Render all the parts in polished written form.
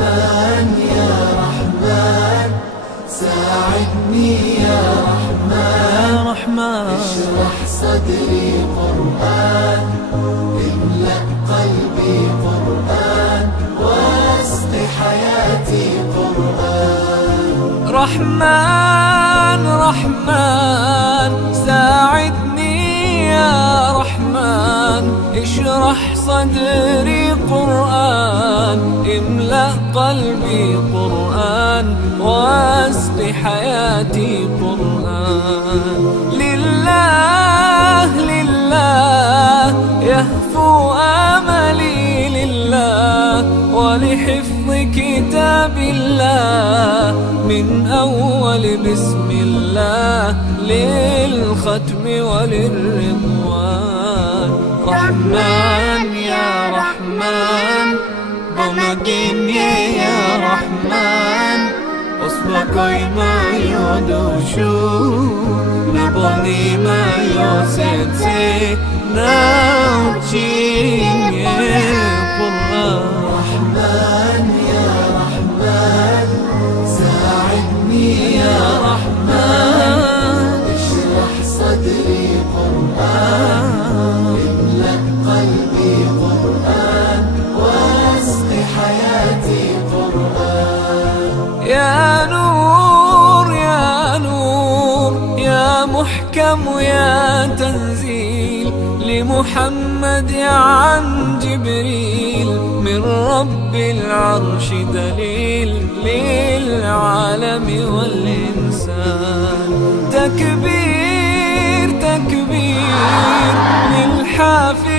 رحمن يا رحمن ساعدني يا رحمن اشرح صدري قرآن املأ قلبي قرآن واسق حياتي قرآن رحمن رحمن ساعدني يا رحمن اشرح صدري قرآن املأ قلبي قرآن واسق حياتي قرآن لله لله يهفو آملي لله ولحفظ كتاب الله من أول بسم الله للختم وللرضوان رحمن يا رحمن بمجيني يا رحمن أصبحي ما يدوشو نبني ما يوسيتي نوشيني القرآن رحمن يا رحمن ساعدني يا رحمن اشرح صدري قرآن املأ قلبي قرآن واسق حياتي قرآن يا نور يا نور يا محكم يا تنزيل لمحمد عن جبريل من رب العرش دليل للعالم والإنسان تكبير تكبير للحافظ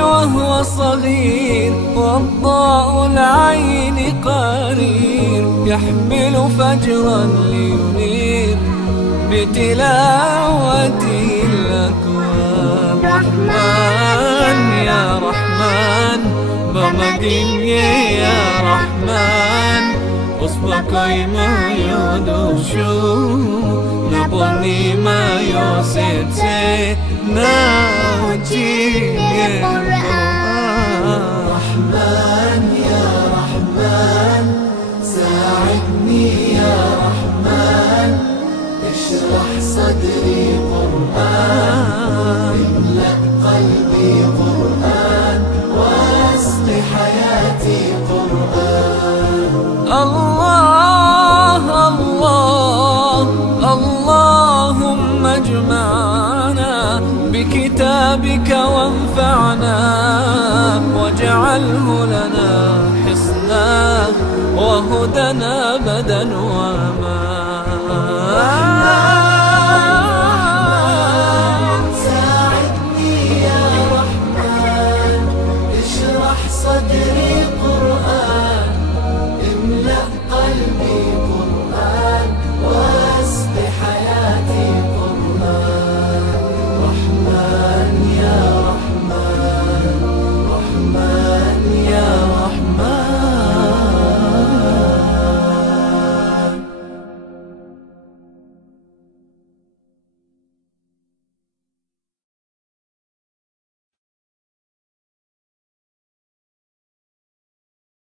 وهو صغير والضاء العين قرير يحمل فجرا لينير بتلاوته الأكوان رحمن يا رحمن بمجيني يا رحمن أصبحي ما يدوشو نبني ما يوسيتي نوجيني القرآن رحمن يا رحمن ساعدني يا رحمن اشرح صدري قرآن املأ قلبي قرآن واسق حياتي قرآن الله الله اللهم اجمعنا بكتابك وانفعنا واجعله لنا حصنا وهدنا أبدا وما